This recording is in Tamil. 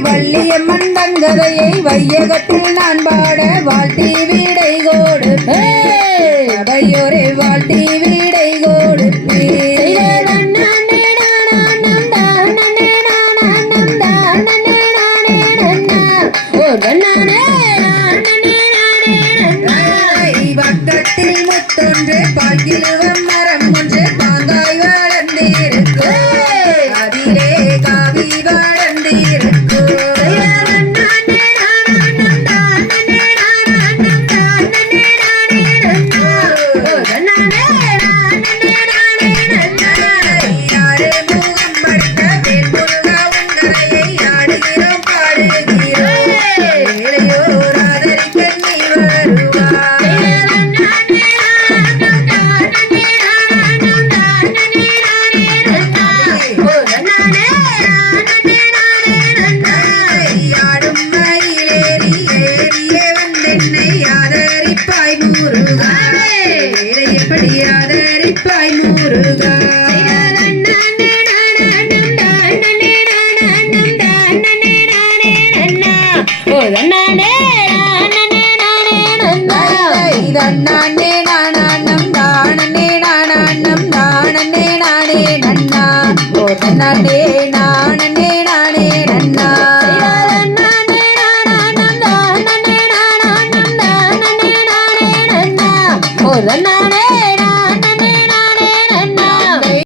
வள்ளியம்மன் தங்கதையை வையகத்தில் நான் பாட வாழ்த்தி வீடை கோடு. அவையோரை வாழ்த்தி வீடை கோடு. பக்கத்தில் முத்தொன்று பாக்கிலுவம் Girl. நிற்பாய் முருகா நானே oh, நானும் தானே நானும் தானே நானே நன்னா ஓ நானே நானே நானே நன்னா நானே நானும் தானே நானே நன்னா ஓ நன்னா